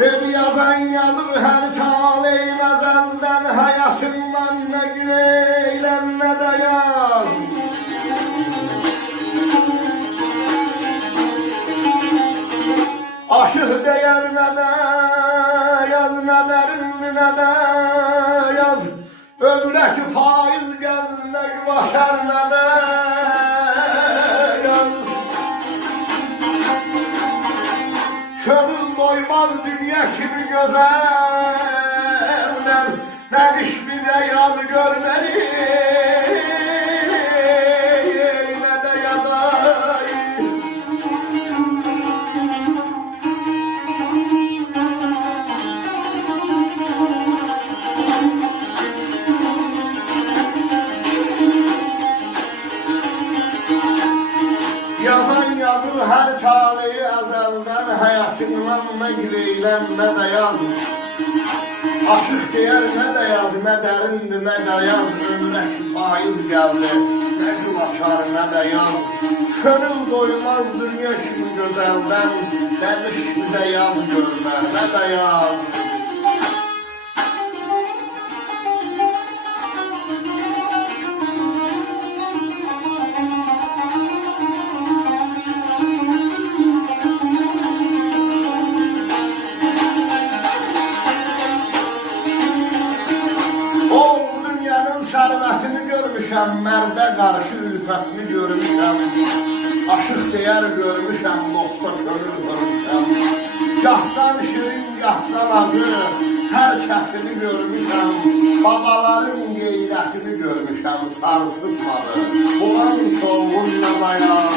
Dedi yazan yazır her taleyin ezelden, hayatından ne güneyle ne de yaz. Aşık değer ne de yaz, ne derin ne de yaz. Ömreki faiz gezmek başar ne de yaz. Şönül doymaz dünya kimi güzelden, ne kış bize yaz görmeli ne de yaday. Yazan yazır her taleyi ezelden, hayatından ne gileyle ne de yaz. Aşık değer ne de yaz, ne derindi ne de yaz. Ömrek faiz geldi, ne gülaşar ne de yaz. Gönül doymaz dünya kimi güzelden, ne dış bize yaz görmer ne de yaz. Şerbetini görmüşəm, mərdə qarşı ülfətini görmüşəm. Aşıq deyər görmüşəm, dosta könül görmüşəm. Gahdan şirin, gahdan acı, hər şəklini görmüşəm. Babaların qeyrətini görmüşəm, sarsıtmadı. Ulan solğun nə dayan.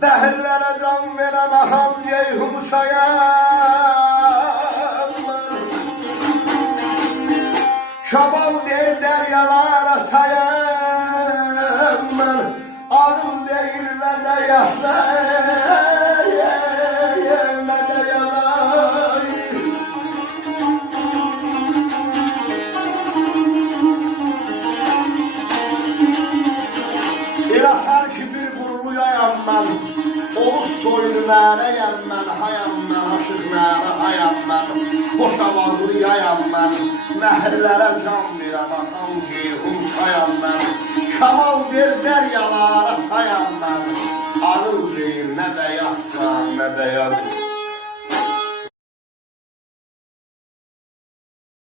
Dəhirlərə can verən aham Ceyhun sayan. Şamal deyir dəryalara sayan. Ağıl deyir və də yaşlar və də yalar. İlaçlar ki bir quruluyayam mən, Oğuz soyunu nərəyəm mən, hayam mən, aşıq nərə hayam mən. Boş avazlıyayam mən, nəhrlərə can verəm, axan Ceyhun sayam mən. Kamal bir dəryalara sayam mən, ağıl deyir nə də yazsan, nə də yaz.